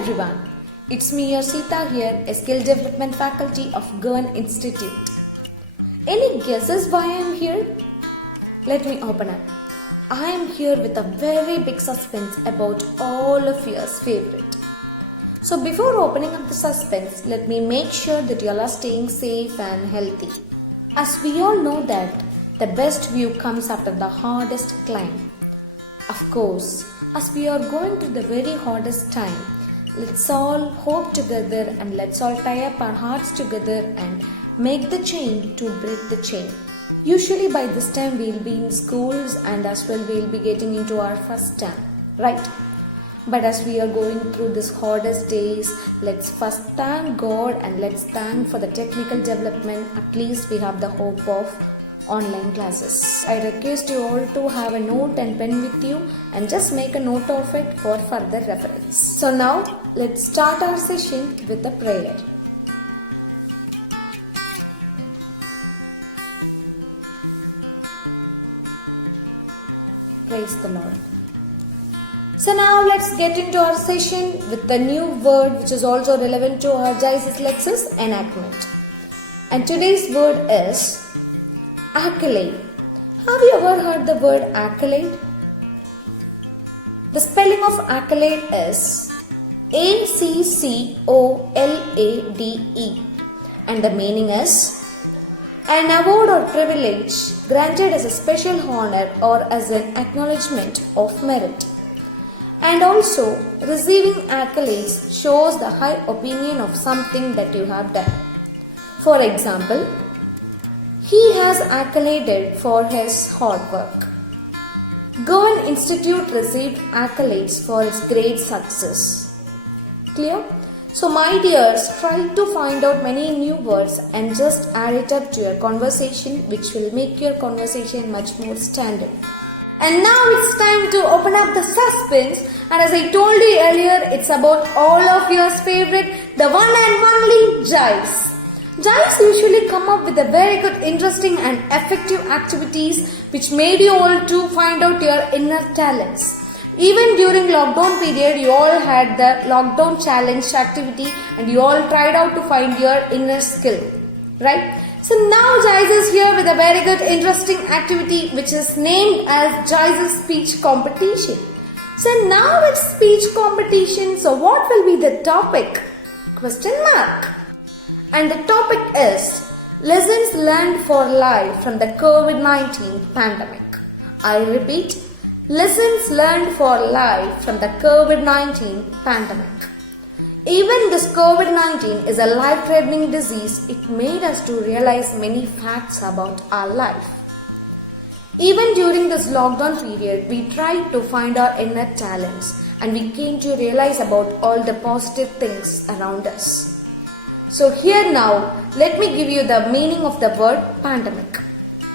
everyone, it's me your Sita here, a skill development faculty of GICE Institute. Any guesses why I am here? Let me open up. I am here with a very big suspense about all of your favorite. So before opening up the suspense, let me make sure that you all are staying safe and healthy. As we all know that the best view comes after the hardest climb. Of course, as we are going through the very hardest time, let's all hope together and let's all tie up our hearts together and make the chain to break the chain. Usually by this time we'll be in schools and as well we'll be getting into our first term, right? But as we are going through this hardest days, let's first thank God and let's thank for the technical development. At least we have the hope of online classes. I request you all to have a note and pen with you and just make a note of it for further reference. So now let's start our session with a prayer. Praise the Lord. So now let's get into our session with the new word which is also relevant to our GICE Lexus enactment. And today's word is ACCOLADE. Have you ever heard the word ACCOLADE? The spelling of ACCOLADE is ACCOLADE and the meaning is an award or privilege granted as a special honor or as an acknowledgement of merit. And also, receiving accolades shows the high opinion of something that you have done. For example, he has accoladed for his hard work. GICE Institute received accolades for its great success. Clear? So my dears, try to find out many new words and just add it up to your conversation, which will make your conversation much more standard. And now it's time to open up the suspense, and as I told you earlier, it's about all of your favorite, the one and only GICE. GICE usually come up with a very good, interesting and effective activities which made you all to find out your inner talents. Even during lockdown period, you all had the lockdown challenge activity and you all tried out to find your inner skill, right? So now GICE is here with a very good, interesting activity which is named as GICE speech competition. So now it's speech competition. So what will be the topic? Question mark. And the topic is lessons learned for life from the COVID-19 pandemic. I repeat, lessons learned for life from the COVID-19 pandemic. Even this COVID-19 is a life-threatening disease. It made us to realize many facts about our life. Even during this lockdown period, we tried to find our inner talents and we came to realize about all the positive things around us. So here now, let me give you the meaning of the word pandemic.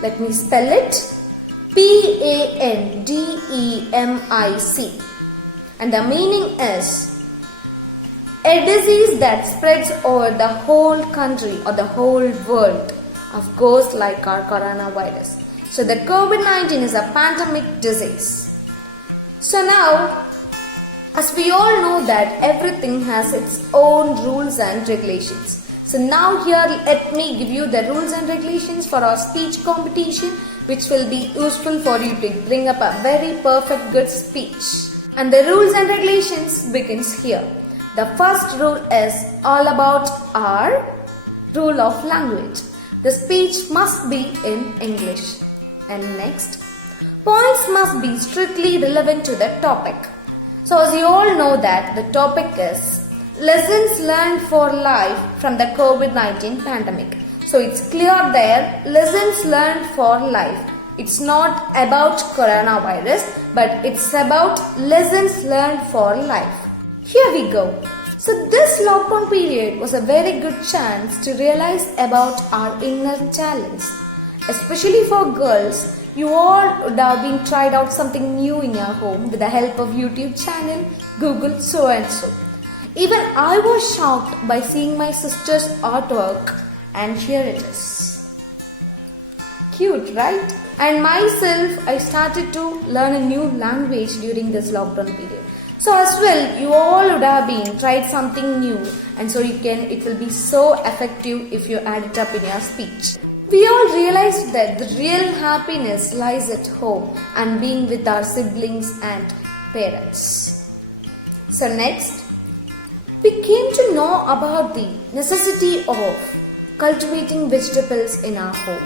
Let me spell it. Pandemic. And the meaning is a disease that spreads over the whole country or the whole world. Of course, like our coronavirus. So the COVID-19 is a pandemic disease. So now, as we all know that everything has its own rules and regulations. So now here let me give you the rules and regulations for our speech competition, which will be useful for you to bring up a very perfect good speech. And the rules and regulations begins here. The first rule is all about our rule of language. The speech must be in English. And next, points must be strictly relevant to the topic. So as you all know that the topic is lessons learned for life from the COVID-19 pandemic. So it's clear there, lessons learned for life. It's not about coronavirus, but it's about lessons learned for life. Here we go. So this lockdown period was a very good chance to realize about our inner talents. Especially for girls, you all would have been tried out something new in your home with the help of YouTube channel, Google, so and so. Even I was shocked by seeing my sister's artwork, and here it is. Cute, right? And myself, I started to learn a new language during this lockdown period. So as well, you all would have been tried something new, and so it will be so effective if you add it up in your speech. We all realized that the real happiness lies at home and being with our siblings and parents. So next, we came to know about the necessity of cultivating vegetables in our home.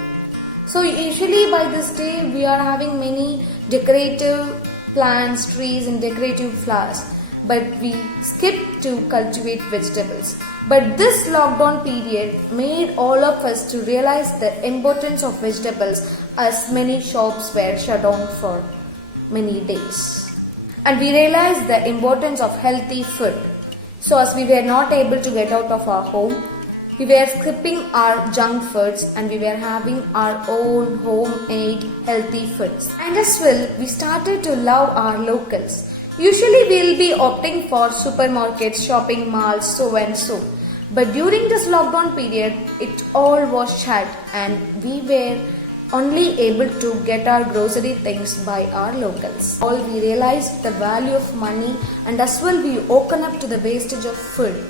So usually by this day we are having many decorative plants, trees and decorative flowers, but we skip to cultivate vegetables. But this lockdown period made all of us to realize the importance of vegetables, as many shops were shut down for many days. And we realized the importance of healthy food. So as we were not able to get out of our home, we were skipping our junk foods and we were having our own homemade healthy foods. And as well, we started to love our locals. Usually we will be opting for supermarkets, shopping malls, so and so. But during this lockdown period, it all was shut and we were only able to get our grocery things by our locals. All we realized the value of money, and as well we woken up to the wastage of food.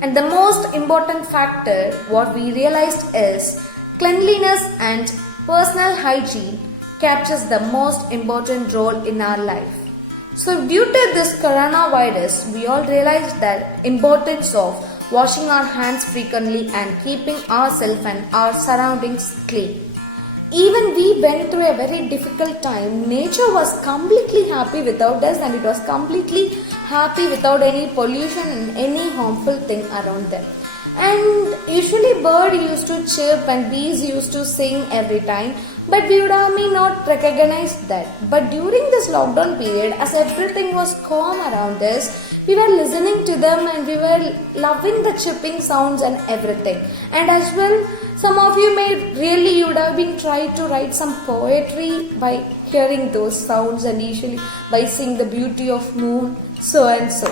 And the most important factor what we realized is cleanliness and personal hygiene captures the most important role in our life. So due to this coronavirus, we all realized the importance of washing our hands frequently and keeping ourselves and our surroundings clean. Even we went through a very difficult time. Nature was completely happy without us, and it was completely happy without any pollution and any harmful thing around them. And usually bird used to chirp and bees used to sing every time, but we would have not recognized that. But during this lockdown period, as everything was calm around us, we were listening to them and we were loving the chirping sounds and everything. And as well, some of you you would have been trying to write some poetry by hearing those sounds and usually by seeing the beauty of moon, so and so.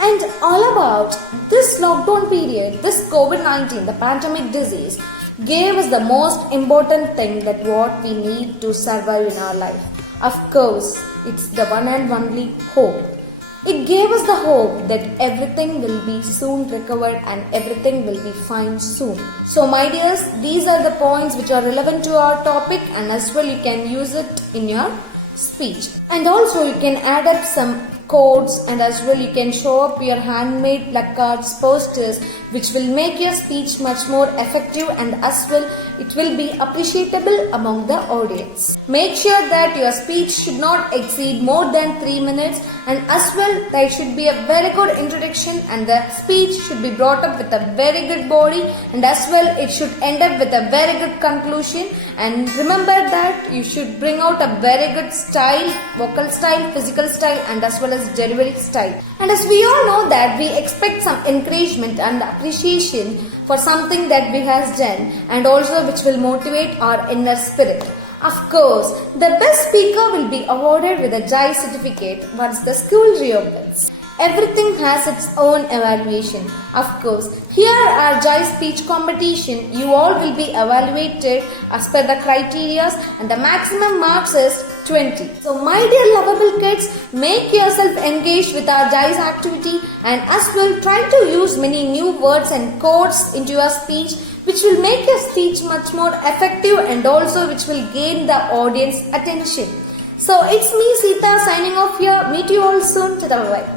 And all about this lockdown period, this COVID-19, the pandemic disease, gave us the most important thing that what we need to survive in our life. Of course, it's the one and only hope. It gave us the hope that everything will be soon recovered and everything will be fine soon. So my dears, these are the points which are relevant to our topic, and as well you can use it in your speech. And also you can add up some codes, and as well you can show up your handmade placards, posters, which will make your speech much more effective, and as well it will be appreciable among the audience. Make sure that your speech should not exceed more than 3 minutes, and as well there should be a very good introduction, and the speech should be brought up with a very good body, and as well it should end up with a very good conclusion. And remember that you should bring out a very good style, vocal style, physical style, and as well as delivery style. And as we all know that we expect some encouragement and appreciation for something that we has done, and also which will motivate our inner spirit. Of course, the best speaker will be awarded with a GICE certificate once the school reopens. Everything has its own evaluation. Of course, here our GICE speech competition, you all will be evaluated as per the criteria, and the maximum marks is 20. So my dear lovable kids, make yourself engaged with our GICE activity, and as well try to use many new words and codes into your speech, which will make your speech much more effective and also which will gain the audience attention. So it's me Sita signing off here. Meet you all soon. Bye bye.